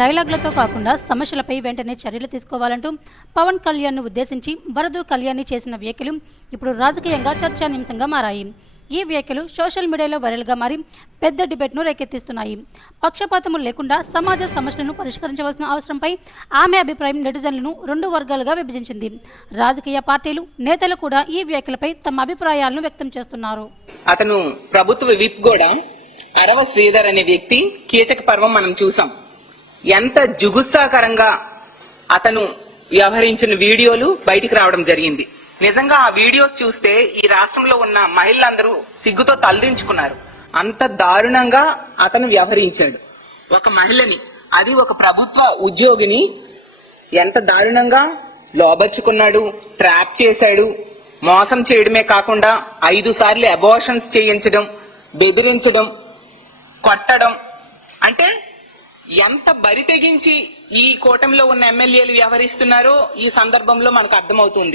డైలాగులతో కాకుండా సమస్యలపై వెంటనే చర్యలు తీసుకోవాలంటూ పవన్ కళ్యాణ్ను ఉద్దేశించి వరదు కళ్యాణి చేసిన వ్యాఖ్యలు ఇప్పుడు రాజకీయంగా చర్చానీయాంశంగా మారాయి. ఈ వ్యాఖ్యలు సోషల్ మీడియాలో వైరల్గా మారి పెద్ద డిబేట్ను రేకెత్తిస్తున్నాయి. పక్షపాతము లేకుండా సమాజ సమస్యలను పరిష్కరించవలసిన అవసరంపై ఆమె అభిప్రాయం నెటిజన్లను 2 వర్గాలుగా విభజించింది. రాజకీయ పార్టీలు, నేతలు కూడా ఈ వ్యాఖ్యలపై తమ అభిప్రాయాలను వ్యక్తం చేస్తున్నారు. అతను ప్రభుత్వ విప్ కూడా అరవ శ్రీధర్ అనే వ్యక్తి కీచక పర్వం మనం చూసాం. ఎంత జుగుత్సాకరంగా అతను వ్యవహరించిన వీడియోలు బయటికి రావడం జరిగింది. నిజంగా ఆ వీడియోస్ చూస్తే ఈ రాష్ట్రంలో ఉన్న మహిళలందరూ సిగ్గుతో తలదించుకున్నారు. అంత దారుణంగా అతను వ్యవహరించాడు. ఒక మహిళని, అది ఒక ప్రభుత్వ ఉద్యోగిని ఎంత దారుణంగా లోబర్చుకున్నాడు, ట్రాప్ చేశాడు. మోసం చేయడమే కాకుండా 5 సార్లు అబార్షన్స్ చేయించడం, బెదిరించడం, కొట్టడం. అంటే ఎంత బరి తెగించి ఈ కూటమిలో ఉన్న ఎమ్మెల్యేలు వ్యవహరిస్తున్నారో ఈ సందర్భంలో మనకు అర్థమవుతుంది.